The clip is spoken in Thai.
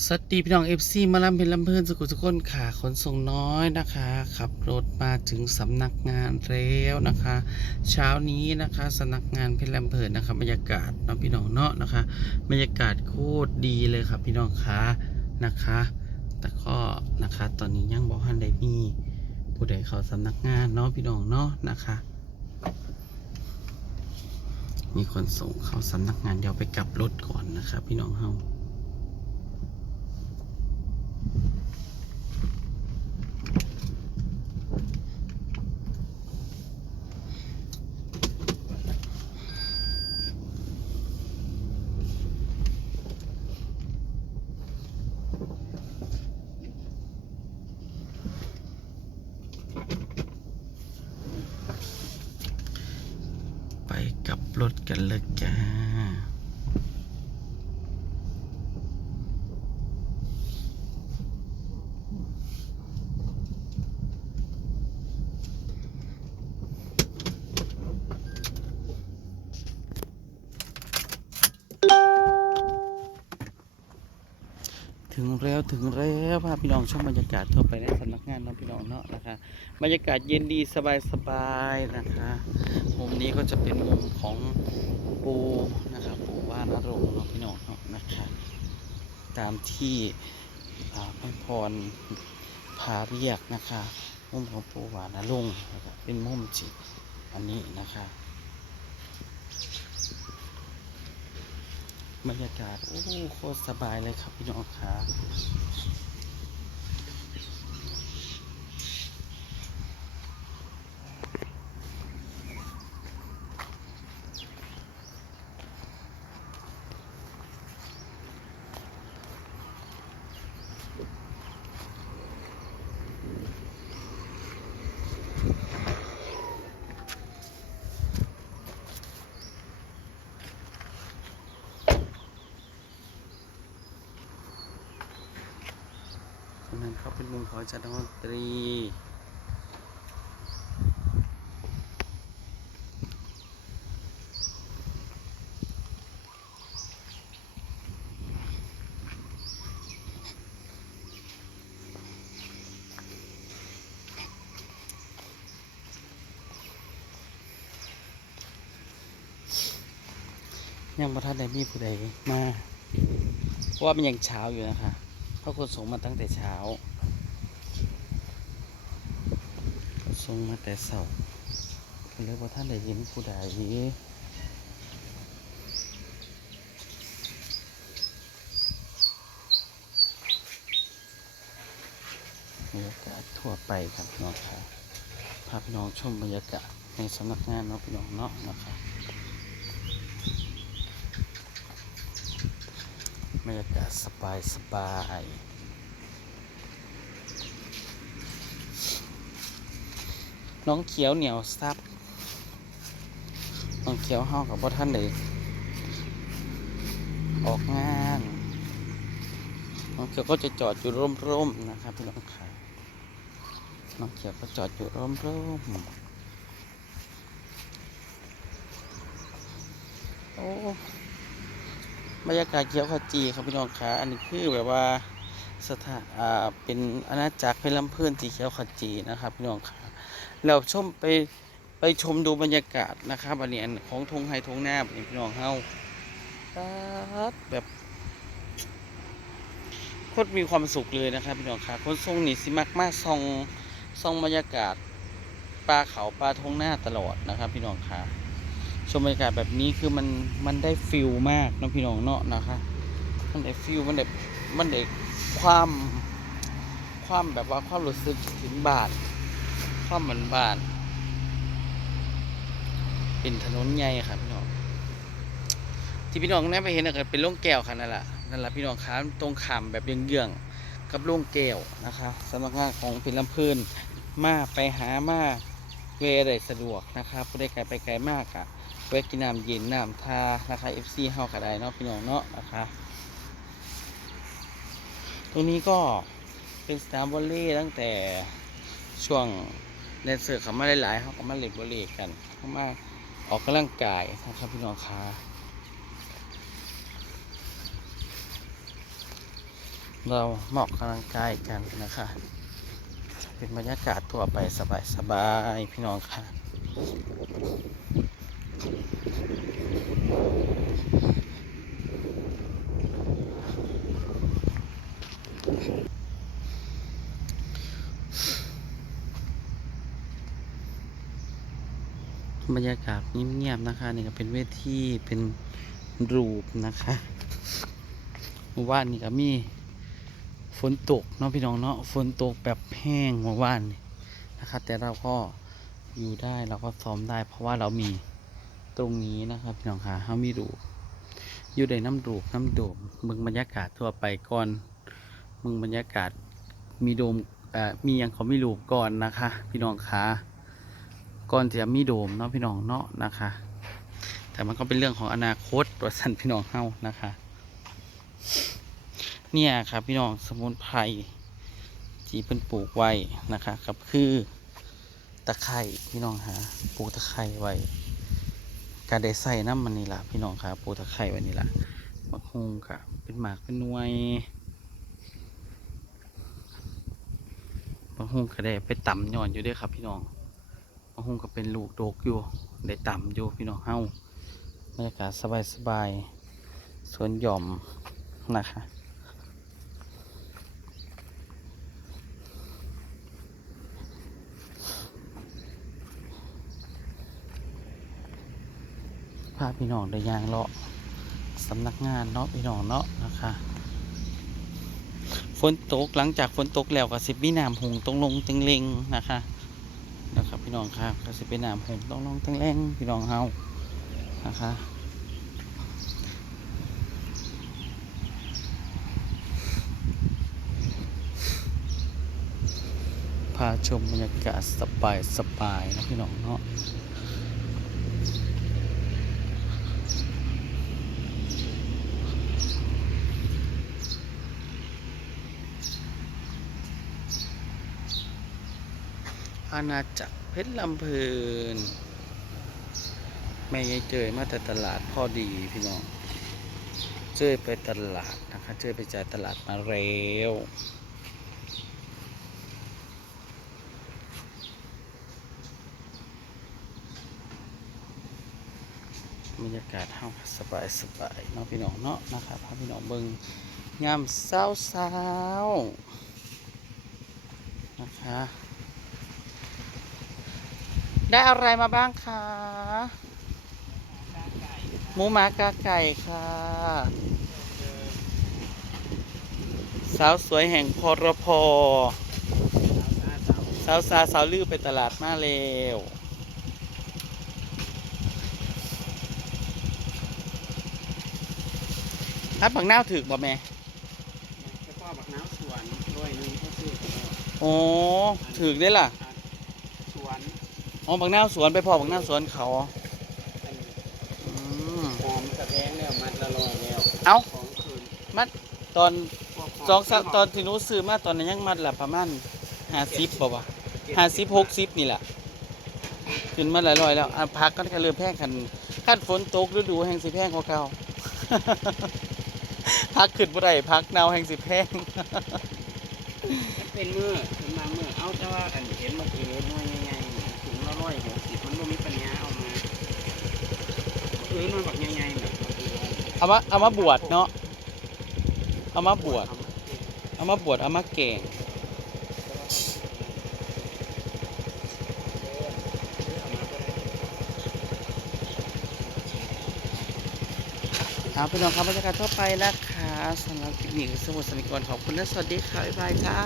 สวัสดีพี่น้องเอฟซีมาลำเป็นลำเพื่อนสกุลสกุลขาขนส่งน้อยนะคะ ขับรถมาถึงสำนักงานแล้วนะคะ เช้านี้นะคะสำนักงานเพชรลำเพลินนะคะบรรยากาศเนาะพี่น้องเนาะนะคะ บรรยากาศโคตรดีเลยครับพี่น้องคะนะคะ แต่ก็นะคะตอนนี้ยังบอกฮันได้มีผู้ใดเขาสำนักงานเนาะพี่น้องเนาะนะคะ มีคนส่งเข้าสำนักงานเดี๋ยวไปกลับรถก่อนนะคะพี่น้องเฮา ไปกับรถกันเลยจ้า ถึงแล้วถึงแล้วพาพี่น้องชมบรรยากาศทั่วไปในสำนักงานเนาะพี่น้องเนาะนะคะบรรยากาศเย็นดีสบายสบายนะคะมุมนี้ก็จะเป็นมุมของปูนะคะปูว่านอรงค์เนาะพี่น้องเนาะนะคะตามที่อ่าแม่พรพาเรียกนะคะมุมของปูว่านอรงค์นะคะเป็นมุมจิตอันนี้นะคะ บรรยากาศ โอ้โหโคตรสบายเลยครับพี่น้องครับ นั้นเขาเป็นมุมของอาจารย์ดนตรียังประทัดใดมีผู้ใดมา เพราะว่ามันยังเช้าอยู่นะคะ พราะคนส่งมาตั้งแต่เช้าส่งมาแต่เสาร์ก็เลยว่าท่านได้ยินผู้ใดบรรยากาศทั่วไปครับน้องครับพาพี่น้องชมบรรยากาศในสำนักงานเนาะพี่น้องเนาะนะครับ รรยากาศสบายสบายน้องเขียวเหนียวซับน้องเขียวห้ากับพ่อท่านเลยออกงานน้องเขียวก็จะจอดอยู่ร่มๆนะครับพี่น้องค่ะน้องเขียวก็จอดอยู่ร่มๆโอ้ บรรยากาศเขียวขจีครับพี่น้องค่ะอันนี้คือแบบว่าสถานอ่าเป็นอาณาจักรเป็นลำพื้นสีเขียวขจีนะครับพี่น้องค่ะเราชมไปไปชมดูบรรยากาศนะครับอันนี้อันของทงไฮทงหน้าบัดนี้พี่น้องเฮาแบบโคตรมีความสุขเลยนะครับพี่น้องค่ะคนทรงนี่สิมักมากซองซองบรรยากาศปลาเขาปลาทงหน้าตลอดนะครับพี่น้องค่ะ ชมบรรยากาศแบบนี้คือมันมันได้ฟิลมากเนาะพี่น้องเนาะนะคะมันได้ฟิลมันได้มันได้ความความแบบว่าความรู้สึกถึงบานความเหมือนบานเป็นถนนใหญ่ครับพี่น้องที่พี่น้องแน่ไปเห็นน่ะก็เป็นโล่งแก้วค่ะนั่นแหละนั่นแหละพี่น้องครับตรงขามแบบเยื้องๆกับโล่งแก้วนะคะสำนักงานของเป็นลำพื้นมาไปหามาเวได้สะดวกนะครับผู้ใดไกลไปไกลมากอะ ไปกินน้ำเย็นน้ำทานะคะ FC เฮาก็ได้เนาะพี่น้องเนาะนะคะตรงนี้ก็เป็นสนามวอลเลย์ตั้งแต่ช่วงเลนเซอร์เขามาหลายๆเขาก็มาเล่นวอลเลย์กันเขามาออกกำลังกายนะครับพี่น้องคะเราหมาออกกำลังกายกันนะคะเป็นบรรยากาศทั่วไปสบายๆพี่น้องค่ะ บรรยากาศเงียบๆนะคะนี่ก็เป็นเวทีเป็นรูปนะคะเมื่านนี่ก็มีฝนตกเนาะพี่น้องเนาะฝนตกแบบแห้งเมื่อวานนี่นะคะ แต่เราก็อยู่ได้เราก็ซ้อมได้ เพราะว่าเรามี ตรงนี้นะครับพี่น้องค่ะเขามีรูปอยู่ในน้ำรูปน้ำโดมมึงบรรยากาศทั่วไปก่อนมึงบรรยากาศมีโดมเอ่อมีอย่างเขามีรูปก่อนนะคะ พี่น้องค่ะก่อนจะมีโดมเนาะพี่น้องเนาะนะคะ แต่มันก็เป็นเรื่องของอนาคตตัวสันพี่น้องเฮานะคะ เนี่ยครับพี่น้องสมุนไพรที่เพิ่นปลูกไว้นะคะกับคือตะไคร่พี่น้องหาปลูกตะไคร่ไว้ การได้ใส่น้ำมันนี่ละพี่น้องครับปูตะไคร่วันนี่ละมะฮุงกะเป็นหมากเป็นนวยมะฮุงก็ได้ไปต่ำย่อนอยู่ด้วยครับ พี่น้องมะฮุงก็เป็นลูกโดกอยู่ได้ต่ำอยู่พี่น้องเฮ้าบรรยากาศสบายสบายสวนหย่อมนะคะาพี่น้องได้ยางเลาะสำนักงานเนาะพี่น้องเนาะนะคะฝนตกหลังจากฝนตกแล้วก็สิบมีน้ำหงตรงลงตึงเลงนะคะนะครับพี่น้องครับก็สิเป็นน้ำหงต้องลงตั้งแรงพี่น้องเฮานะคะพาชมบรรยากาศสบายสบายนะพี่น้องเนาะ อาณาจักรเพชรลำเพลิน แม่ยายเจยมาแต่ตลาดพอดีพี่น้อง เจยไปตลาดนะคะ เจยไปจ่ายตลาดมาเร็วบรรยากาศเฮาสบายสบายๆเนาะพี่น้องเนาะนะครับพาพี่น้องเบิ่งามเช้าเช้าๆนะคะ ได้อะไรมาบ้างคะหมูหมากาไก่ค่ะ สาวสวยแห่งพรพสาวซาสาวลือไปตลาดมาเร็วนัดผักน้าวถึกบ่แม่แล้วก็บักน้ำสวนด้วยหนึงก็คือโอ้ถึกได้ล่ะสวน อ๋อผักน้าวสวนไปพอผักน้าวสวนเขาอันอืมหอมกระแพงแล้วมัดละลอยแล้วเอ้าของคืนตอนพวกหมสองสามที่หมตอนที่หนู้ซื้อมาตอนนั้นยังมัดละประมาณห้าสิบบ่วะห้าสิบหกสิบนี่แหละขึ้นมาหลายร้อยแล้วอะพักก็เริ่มแพงขันขั้นฝนตกฤดูแห่งสิแพงกว่าเก่าพักขึ้นบ่ได้พักหนาวแห่งสิแพงมันเป็นมือเป็นบางมือเอาแต่ว่าอันเห็นเมื่อกี้หน่วยใหญ่ๆถุงละ ร้อยหกสิบมันบ่มีปัญญาเอามาเอ้ยมันบักใหญ่ๆแบบเอามาเอามาบวชเนาะเอามาบวชเอามาบวชเอามาแก่งเอาพี่น้องครับบรรยากาศทั่วไปนะคะสำหรับคลิปนี้สมุทรสาครขอบคุณและสวัสดีค่ะบ๊ายบายจ้า